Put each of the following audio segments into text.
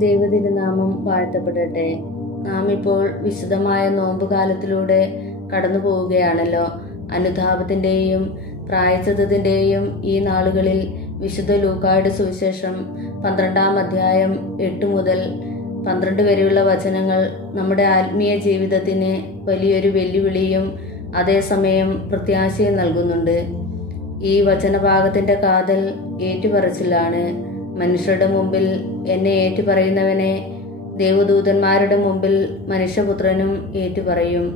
ദൈവതിരുനാമം വാഴ്ത്തപ്പെടട്ടെ. നാം ഇപ്പോൾ വിശുദ്ധമായ നോമ്പുകാലത്തിലൂടെ കടന്നു പോവുകയാണല്ലോ. അനുതാപത്തിൻ്റെയും പ്രായശ്ചിത്തത്തിൻ്റെയും ഈ നാളുകളിൽ വിശുദ്ധ ലൂക്കായുടെ സുവിശേഷം 12-ാം അധ്യായം 8 മുതൽ 12 വരെയുള്ള വചനങ്ങൾ നമ്മുടെ ആത്മീയ ജീവിതത്തിന് വലിയൊരു വെല്ലുവിളിയും അതേസമയം പ്രത്യാശയും നൽകുന്നുണ്ട്. ഈ വചനഭാഗത്തിൻ്റെ കാതൽ ഏറ്റുപറച്ചിലാണ്. മനുഷ്യരുടെ മുമ്പിൽ എന്നെ ഏറ്റുപറയുന്നവനെ ദേവദൂതന്മാരുടെ മുമ്പിൽ മനുഷ്യപുത്രനും ഏറ്റുപറയും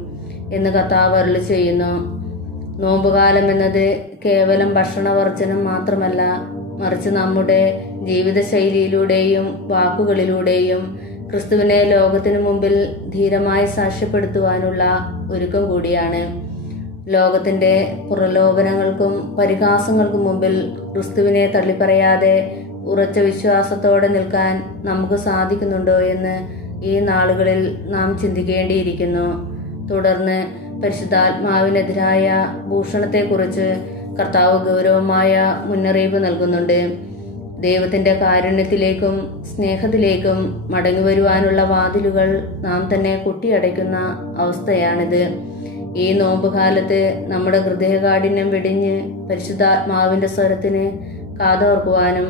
എന്ന് കർത്താവ് അരുളി ചെയ്യുന്നു. നോമ്പുകാലം എന്നത് കേവലം ഭക്ഷണവർജനം മാത്രമല്ല, മറിച്ച് നമ്മുടെ ജീവിതശൈലിയിലൂടെയും വാക്കുകളിലൂടെയും ക്രിസ്തുവിനെ ലോകത്തിനു മുമ്പിൽ ധീരമായി സാക്ഷ്യപ്പെടുത്തുവാനുള്ള ഒരുക്കം കൂടിയാണ്. ലോകത്തിൻ്റെ പ്രലോഭനങ്ങൾക്കും പരിഹാസങ്ങൾക്കും മുമ്പിൽ ക്രിസ്തുവിനെ തള്ളിപ്പറയാതെ ഉറച്ച വിശ്വാസത്തോടെ നിൽക്കാൻ നമുക്ക് സാധിക്കുന്നുണ്ടോ എന്ന് ഈ നാളുകളിൽ നാം ചിന്തിക്കേണ്ടിയിരിക്കുന്നു. തുടർന്ന് പരിശുദ്ധാത്മാവിനെതിരായ ഭൂഷണത്തെക്കുറിച്ച് കർത്താവ് ഗൗരവമായ മുന്നറിയിപ്പ് നൽകുന്നുണ്ട്. ദൈവത്തിൻ്റെ കാരുണ്യത്തിലേക്കും സ്നേഹത്തിലേക്കും മടങ്ങി വരുവാനുള്ള വാതിലുകൾ നാം തന്നെ കൊട്ടിയടയ്ക്കുന്ന അവസ്ഥയാണിത്. ഈ നോമ്പുകാലത്ത് നമ്മുടെ ഹൃദയകാഠിന്യം വെടിഞ്ഞ് പരിശുദ്ധാത്മാവിൻ്റെ സ്വരത്തിന് കാതോർക്കുവാനും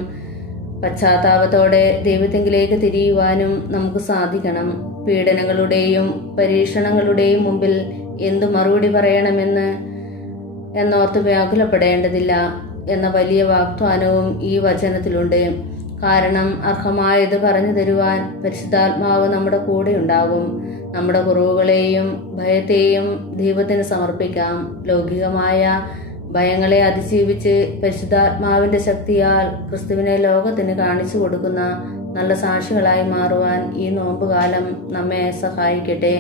പശ്ചാത്താപത്തോടെ ദൈവത്തിങ്കിലേക്ക് തിരിയുവാനും നമുക്ക് സാധിക്കണം. പീഡനങ്ങളുടെയും പരീക്ഷണങ്ങളുടെയും മുമ്പിൽ എന്തു മറുപടി പറയണമെന്ന് എന്നോർത്ത് വ്യാകുലപ്പെടേണ്ടതില്ല എന്ന വലിയ വാഗ്ദാനവും ഈ വചനത്തിലുണ്ട്. കാരണം അർഹമായത് പറഞ്ഞു തരുവാൻ പരിശുദ്ധാത്മാവ് നമ്മുടെ കൂടെ ഉണ്ടാകും. നമ്മുടെ കുറവുകളെയും ഭയത്തെയും ദൈവത്തിന് സമർപ്പിക്കാം. ലൗകികമായ ഭയങ്ങളെ അതിജീവിച്ച് പരിശുദ്ധാത്മാവിൻ്റെ ശക്തിയാൽ ക്രിസ്തുവിനെ ലോകത്തിന് കാണിച്ചു കൊടുക്കുന്ന നല്ല സാക്ഷികളായി മാറുവാൻ ഈ നോമ്പുകാലം നമ്മെ സഹായിക്കട്ടെ.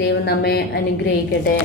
ദൈവം നമ്മെ അനുഗ്രഹിക്കട്ടെ.